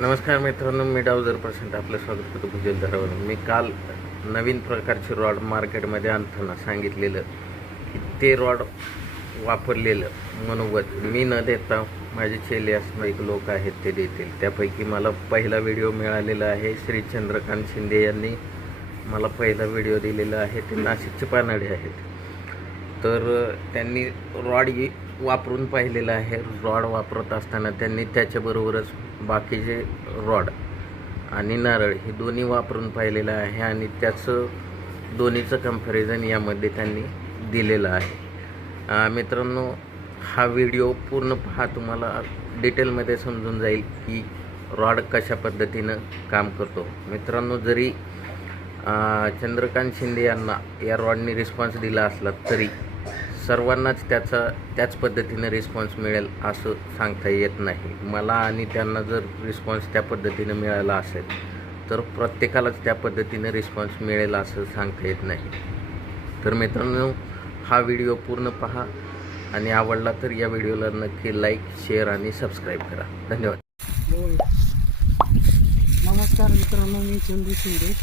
नमस्कार मित्रांनो मी डावजर पर्सेंट आपलं स्वागत करतो भुजल धरावर मी काल नवीन प्रकारचे रॉड मार्केटमध्ये आणताना सांगितलेलं की ते रॉड वापरलेलं मनोगत मी न देता माझे चेले एक लोक आहेत ते देतील. त्यापैकी मला पहिला व्हिडिओ मिळालेला आहे. श्री चंद्रकांत शिंदे यांनी मला पहिला व्हिडिओ दिलेला आहे. ते नाशिकचे पानाडे आहेत. तर त्यांनी रॉड वापरून पाहिलेलं आहे. रॉड वापरत असताना त्यांनी त्याच्याबरोबरच बाकीचे रॉड आणि नारळ हे दोन्ही वापरून पाहिलेलं आहे आणि त्याचं दोन्हीचं कंपॅरिझन यामध्ये त्यांनी दिलेलं आहे. मित्रांनो हा व्हिडिओ पूर्ण पहा. तुम्हाला डिटेलमध्ये समजून जाईल की रॉड कशा पद्धतीनं काम करतो. मित्रांनो जरी चंद्रकांत शिंदे यांना या रॉडनी रिस्पॉन्स दिला असला तरी सर्वांनाच त्याचा त्याच पद्धतीनं रिस्पॉन्स मिळेल असं सांगता येत नाही. मला आणि त्यांना जर रिस्पॉन्स त्या पद्धतीनं मिळाला असेल तर प्रत्येकालाच त्या पद्धतीनं रिस्पॉन्स मिळेल असं सांगता येत नाही. तर मित्रांनो हा व्हिडिओ पूर्ण पहा आणि आवडला तर या व्हिडिओला नक्की लाईक शेअर आणि सबस्क्राईब करा. धन्यवाद. नमस्कार मित्रांनो मी चंदू शिंदे.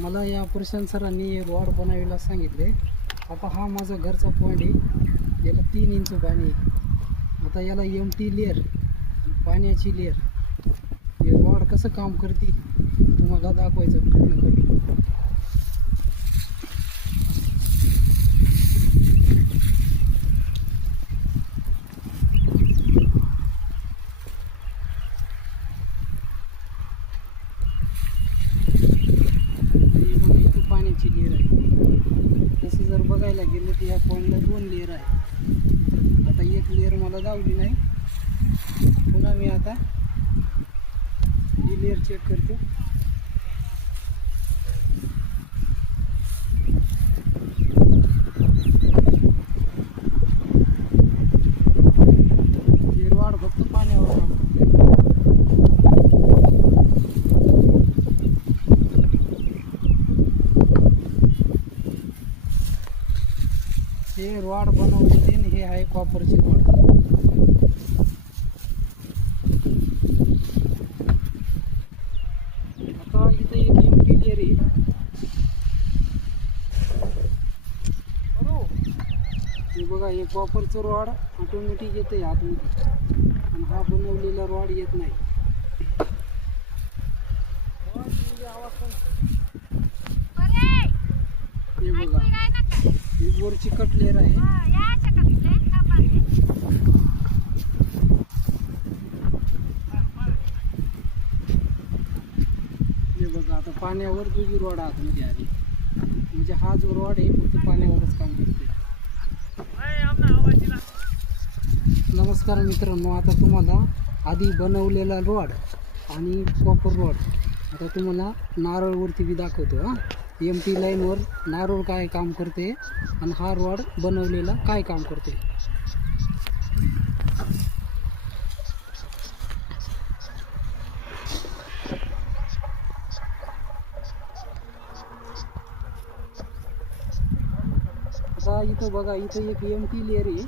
मला या प्रशांत सरांनी रॉड बनवायला सांगितले. आता हा माझा घरचा पॉईंट आहे. याला तीन इंच पाणी आहे. आता याला एम टी लेअर पाण्याची लेअर हे रॉड कसं काम करते तुम्हाला दाखवायचा प्रयत्न करू ही बघा इथं पाण्याची लेअर आहे तसं जर बघायला की ह्या या पॉईंटला दोन लेअर आहे आता एक लेअर मला लावली नाही. पुन्हा मी आता ही लेअर चेक करतो हे रॉड फक्त पाण्यावर काम करते हे रॉड बनवलेले हे आहे कॉपरचे रॉड. आता इथं एक एम आहे. हे बघा हे कॉपरचं रॉड ऑटोमॅटिक येतं आहे आतमध्ये. आणि हा बनवलेला रॉड येत नाही हे बघा ही बोरची कटलेर आहे. हे बघा आता पाण्यावर तुझी रॉड आतमध्ये आली म्हणजे हा जो रॉड आहे फक्त पाण्यावरच काम करते नमस्कार मित्रांनो आता तुम्हाला आधी बनवलेला रॉड आणि कॉपर रॉड. आता तुम्हाला नारळवरती बी दाखवतो हां. एम टी लाईनवर नारोळ काय काम करते आणि हा रॉड बनवलेला काय काम करते? आता इथं बघा इथं एक एम टी लेअर आहे.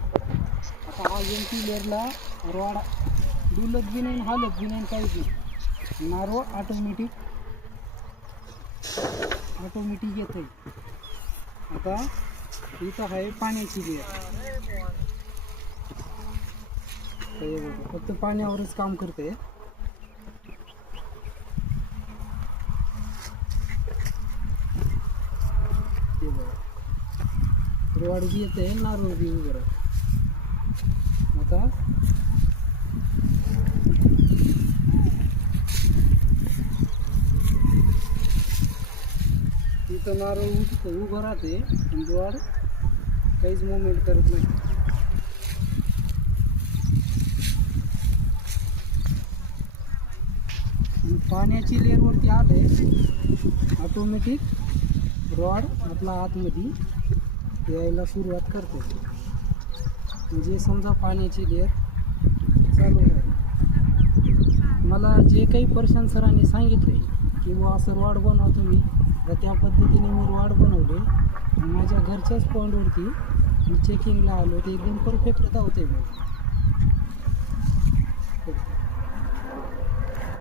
आता हा एम टी लेअरला रॉड डुलत बी नाही हालत बी नाही काहीच नाही. नारळ ऑटोमॅटिक ऑटोमॅटिक येत आता इथं आहे पाण्याची बघा, फक्त पाण्यावरच काम करते. रॉड बी येते आता इथं नारळ उठतं उभं राहते आणि रॉड काहीच मुवमेंट करत नाही. पाण्याची लेअरवरती आलं ऑटोमॅटिक रॉड आपला आतमध्ये यायला सुरुवात करते. म्हणजे समजा पाण्याची लेअर चालू आहे. मला जे काही पर्शन सरांनी सांगितले की बुवा असं रॉड बनवा तुम्ही. तर त्या पद्धतीने मी रॉड बनवले. माझ्या घरच्याच पॉईंटवरती मी चेकिंगला आलो. ते एकदम परफेक्ट धावते मग